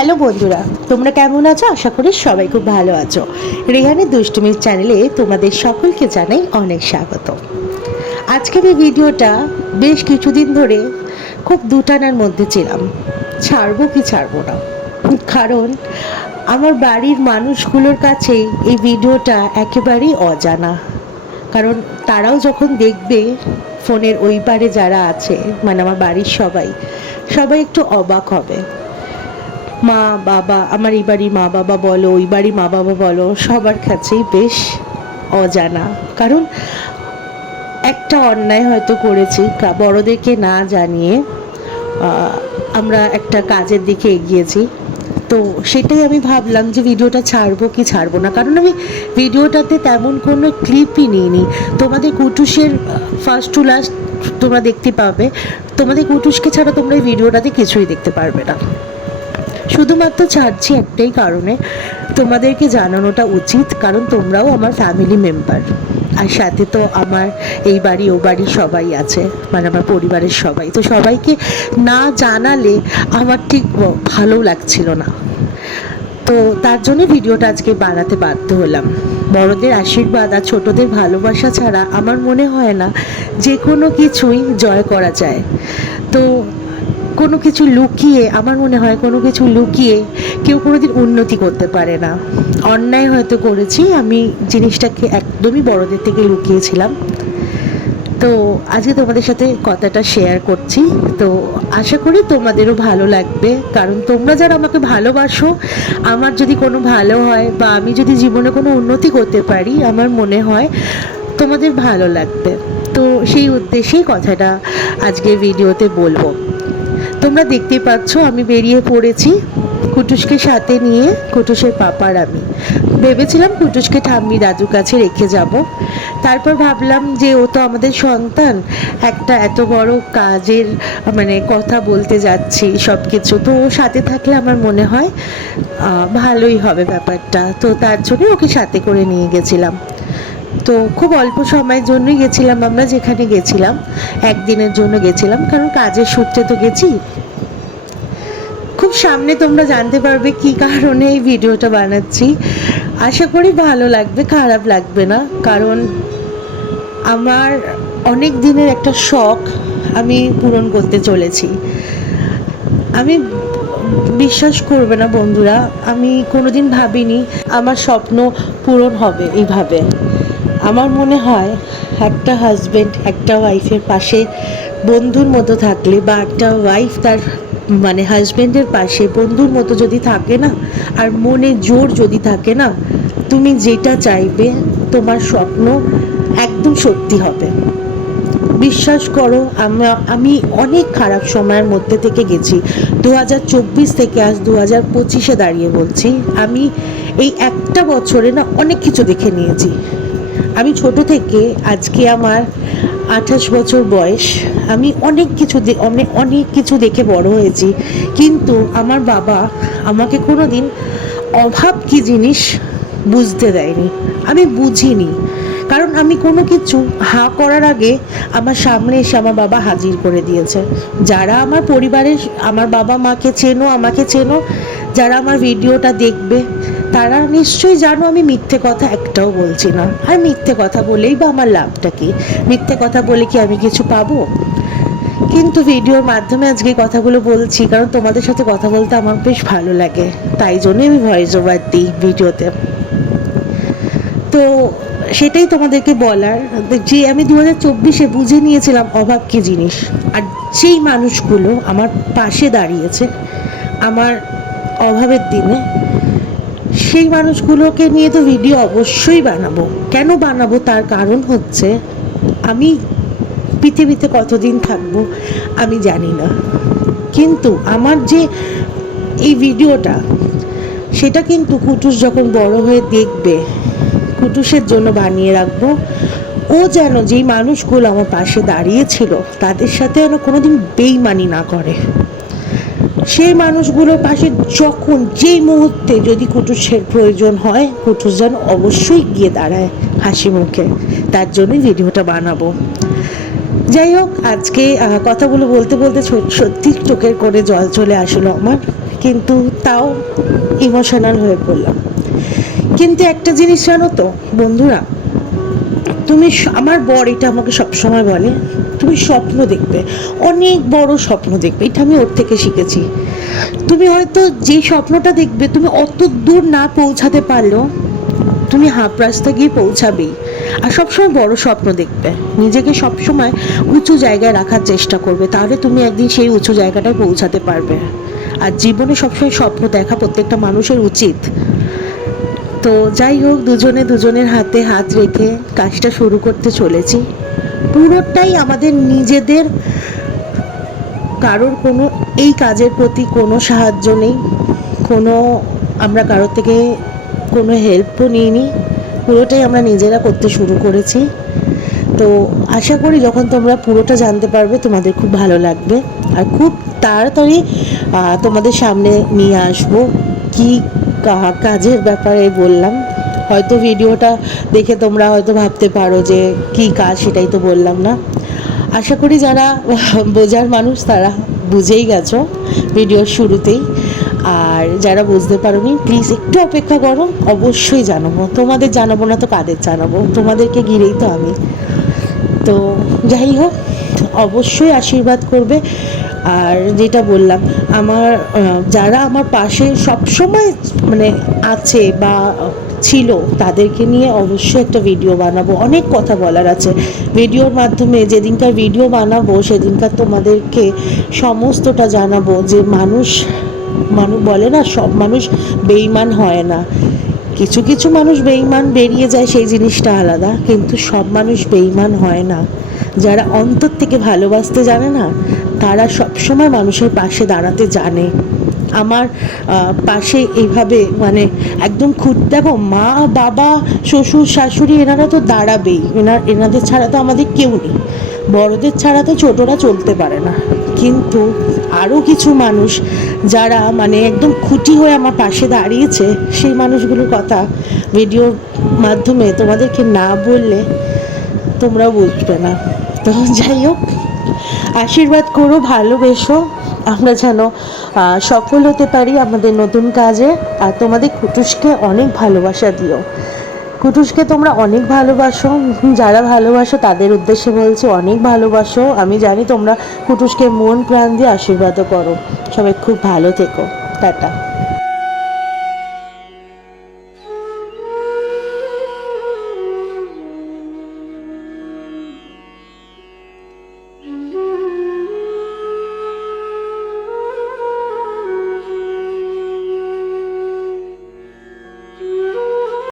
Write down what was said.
Hello বন্ধুরা, তোমরা কেমন আছো? আশা করি সবাই খুব ভালো আছো। রেহানের দুষ্টুমির চ্যানেলে তোমাদের সকলকে জানাই অনেক স্বাগত। আজকের এই ভিডিওটা বেশ কিছুদিন ধরে খুব দুটানার মধ্যে ছিলাম, ছাড়বো কি ছাড়বো না। কারণ আমার বাড়ির মানুষগুলোর কাছে এই ভিডিওটা একেবারেই অজানা। কারণ তারাও যখন দেখবে, ফোনের ওই পারে যারা আছে, মানে আমার বাড়ির সবাই সবাই একটু অবাক হবে। মা বাবা, আমার এই বাড়ির মা বাবা বলো, ওই বাড়ির মা বাবা বলো, সবার কাছেই বেশ অজানা। কারণ একটা অন্যায় হয়তো করেছি, বড়দেরকে না জানিয়ে আমরা একটা কাজের দিকে এগিয়েছি। তো সেটাই আমি ভাবলাম যে ভিডিওটা ছাড়বো কি ছাড়বো না। কারণ আমি ভিডিওটাতে তেমন কোনো ক্লিপই নিইনি। তোমাদের কুটুসের ফার্স্ট টু লাস্ট তোমরা দেখতে পাবে। তোমাদের কুটুসকে ছাড়া তোমরা এই ভিডিওটাতে কিছুই দেখতে পারবে না। শুধুমাত্র ছাড়ছি একটাই কারণে, তোমাদেরকে জানানোটা উচিত, কারণ তোমরাও আমার ফ্যামিলি মেম্বার। আর সাথে তো আমার এই বাড়ি ও বাড়ি সবাই আছে, মানে আমার পরিবারের সবাই। তো সবাইকে না জানালে আমার ঠিক ভালো লাগছিল না। তো তার জন্য ভিডিওটা আজকে বানাতে বাধ্য হলাম। বড়দের আশীর্বাদ আর ছোটদের ভালোবাসা ছাড়া আমার মনে হয় না যে কোনো কিছুই জয় করা যায়। তো কোনো কিছু লুকিয়ে, আমার মনে হয় কোনো কিছু লুকিয়ে কেউ কোনোদিন উন্নতি করতে পারে না। অন্যায় হয়তো করেছি, আমি জিনিসটাকে একদমই বড়দের থেকে লুকিয়েছিলাম। তো আজকে তোমাদের সাথে কথাটা শেয়ার করছি। তো আশা করি তোমাদেরও ভালো লাগবে, কারণ তোমরা যারা আমাকে ভালোবাসো, আমার যদি কোনো ভালো হয় বা আমি যদি জীবনে কোনো উন্নতি করতে পারি, আমার মনে হয় তোমাদের ভালো লাগবে। তো সেই উদ্দেশ্যেই কথাটা আজকের ভিডিওতে বলবো। তোমরা দেখতেই পাচ্ছ আমি বেরিয়ে পড়েছি কুটুসকে সাথে নিয়ে। কুটুসের পাপার আমি ভেবেছিলাম কুটুসকে ঠাম্মি দাদুর কাছে রেখে যাব। তারপর ভাবলাম যে ও তো আমাদের সন্তান, একটা এত বড় কাজের মানে কথা বলতে যাচ্ছি সব কিছু, তো ও সাথে থাকলে আমার মনে হয় ভালোই হবে ব্যাপারটা। তো তার জন্য ওকে সাথে করে নিয়ে গেছিলাম। তো খুব অল্প সময়ের জন্যই গেছিলাম আমরা, যেখানে গেছিলাম একদিনের জন্য গেছিলাম, কারণ কাজের সূত্রে তো গেছি। খুব সামনে তোমরা জানতে পারবে কি কারণে এই ভিডিওটা বানাচ্ছি। আশা করি ভালো লাগবে, খারাপ লাগবে না। কারণ আমার অনেক দিনের একটা শখ আমি পূরণ করতে চলেছি। আমি, বিশ্বাস করবে না বন্ধুরা, আমি কোনোদিন ভাবিনি আমার স্বপ্ন পূরণ হবে এইভাবে। আমার মনে হয় একটা হাজব্যান্ড একটা ওয়াইফের পাশে বন্ধুর মতো থাকলে, বা একটা ওয়াইফ তার মানে হাজব্যান্ডের পাশে বন্ধুর মতো যদি থাকে না, আর মনে জোর যদি থাকে না, তুমি যেটা চাইবে তোমার স্বপ্ন একদম সত্যি হবে। বিশ্বাস করো, আমি অনেক খারাপ সময়ের মধ্যে থেকে গেছি। 2024 থেকে আজ 2025-এ দাঁড়িয়ে বলছি, আমি এই একটা বছরে না অনেক কিছু দেখে নিয়েছি। আমি ছোট থেকে আজকে আমার 28 বছর বয়স, আমি অনেক কিছু দেখে বড় হয়েছি। কিন্তু আমার বাবা আমাকে কোনো দিন অভাব কী জিনিস বুঝতে দেয়নি, আমি বুঝিনি। কারণ আমি কোনো কিছু হা করার আগে আমার সামনে এসে আমার বাবা হাজির করে দিয়েছে। যারা আমার পরিবারের, আমার বাবা মাকে চেনো, আমাকে চেনো, যারা আমার ভিডিওটা দেখবে, তারা নিশ্চয়ই জানো আমি মিথ্যে কথা একটাও বলছি না। আর মিথ্যে কথা বলেই বা আমার লাভটা কি? মিথ্যে কথা বলে কি আমি কিছু পাবো? কিন্তু ভিডিওর মাধ্যমে আজকে কথাগুলো বলছি, কারণ তোমাদের সাথে কথা বলতে আমার বেশ ভালো লাগে, তাই জন্যই আমি ভয়েস ওভার দিই ভিডিওতে। তো সেটাই তোমাদেরকে বলার যে আমি 2024-এ বুঝে নিয়েছিলাম অভাব কী জিনিস। আর যেই মানুষগুলো আমার পাশে দাঁড়িয়েছে আমার অভাবের দিনে, সেই মানুষগুলোকে নিয়ে তো ভিডিও অবশ্যই বানাবো। কেন বানাবো তার কারণ হচ্ছে, আমি পৃথিবীতে কতদিন থাকবো আমি জানি না, কিন্তু আমার যে এই ভিডিওটা, সেটা কিন্তু কুটুস যখন বড় হয়ে দেখবে, কুটুসের জন্য বানিয়ে রাখবো। ও যেন যেই মানুষগুলো আমার পাশে দাঁড়িয়েছিল তাদের সাথে যেন কোনোদিন বেইমানি না করে। সেই মানুষগুলোর পাশে যখন যেই মুহূর্তে যদি কুটুসের প্রয়োজন হয়, কুটুস যেন অবশ্যই গিয়ে দাঁড়ায় হাসি মুখে। তার জন্যই ভিডিওটা বানাবো। যাই হোক, আজকে কথাগুলো বলতে বলতে সত্যি চোখের কোণে জল চলে আসলো আমার। কিন্তু তাও ইমোশনাল হয়ে পড়লাম। কিন্তু একটা জিনিস জানো তো বন্ধুরা, আমার বর এটা আমাকে সবসময় বলে, তুমি স্বপ্ন দেখবে, অনেক বড় স্বপ্ন দেখবে। এটা আমি ওর থেকে শিখেছি। তুমি হয়তো যে স্বপ্নটা দেখবে তুমি অত দূর না পৌঁছাতে পারলেও তুমি হাফ রাস্তা গিয়ে পৌঁছাবেই। আর সবসময় বড় স্বপ্ন দেখবে, নিজেকে সবসময় উঁচু জায়গায় রাখার চেষ্টা করবে, তাহলে তুমি একদিন সেই উঁচু জায়গাটায় পৌঁছাতে পারবে। আর জীবনে সবসময় স্বপ্ন দেখা প্রত্যেকটা মানুষের উচিত। তো যাই হোক, দুজনে দুজনের হাতে হাত রেখে কাজটা শুরু করতে চলেছি। পুরোটাই আমাদের নিজেদের, কারোর কোনো এই কাজের প্রতি কোনো সাহায্য নেই, কোনো আমরা কারোর থেকে কোনো হেল্পও নিইনি, পুরোটাই আমরা নিজেরা করতে শুরু করেছি। তো আশা করি যখন তোমরা পুরোটা জানতে পারবে তোমাদের খুব ভালো লাগবে। আর খুব তাড়াতাড়ি তোমাদের সামনে নিয়ে আসবো কি কাজের ব্যাপারে বললাম। হয়তো ভিডিওটা দেখে তোমরা হয়তো ভাবতে পারো যে কি কাজ, সেটাই তো বললাম না। আশা করি যারা বোঝার মানুষ তারা বুঝেই গেছো ভিডিওর শুরুতেই। আর যারা বুঝতে পারোনি প্লিজ একটু অপেক্ষা করো, অবশ্যই জানাবো। তোমাদের জানাবো না তো কাদের জানাবো, তোমাদেরকে ঘিরেই তো আমি। তো যাই হোক, অবশ্যই আশীর্বাদ করবে। আর যেটা বললাম, আমার যারা আমার পাশে সবসময় মানে আছে বা ছিল, তাদেরকে নিয়ে অবশ্যই একটা ভিডিও বানাবো। অনেক কথা বলার আছে ভিডিওর মাধ্যমে। যেদিনকার ভিডিও বানাবো সেদিনকার তোমাদেরকে সমস্তটা জানাবো যে মানুষ বলে না, সব মানুষ বেঈমান হয় না। কিছু কিছু মানুষ বেঈমান বেরিয়ে যায়, সেই জিনিসটা আলাদা, কিন্তু সব মানুষ বেঈমান হয় না। যারা অন্তর থেকে ভালোবাসতে জানে না, তারা সবসময় মানুষের পাশে দাঁড়াতে জানে। আমার পাশে এইভাবে মানে একদম দেখো, মা বাবা শ্বশুর শাশুড়ি এনারা তো দাঁড়াবেই, এনাদের ছাড়া তো আমাদের কেউ নেই। বড়দের ছাড়া তো ছোটরা চলতে পারে না। কিন্তু আরও কিছু মানুষ যারা মানে একদম খুঁটি হয়ে আমার পাশে দাঁড়িয়েছে, সেই মানুষগুলোর কথা ভিডিওর মাধ্যমে তোমাদেরকে না বললে তোমরাও বুঝবে না। তো যাই হোক, আশীর্বাদ করো, ভালোবেসো, আমরা যেন সফল হতে পারি আমাদের নতুন কাজে। আর তোমাদের কুটুসকে অনেক ভালোবাসা দিও। কুটুসকে তোমরা অনেক ভালোবাসো, যারা ভালোবাসো তাদের উদ্দেশ্যে বলছি অনেক ভালোবাসো। আমি জানি তোমরা কুটুসকে মন প্রাণ দিয়ে আশীর্বাদও করো। সবাই খুব ভালো থেকো, টাটা।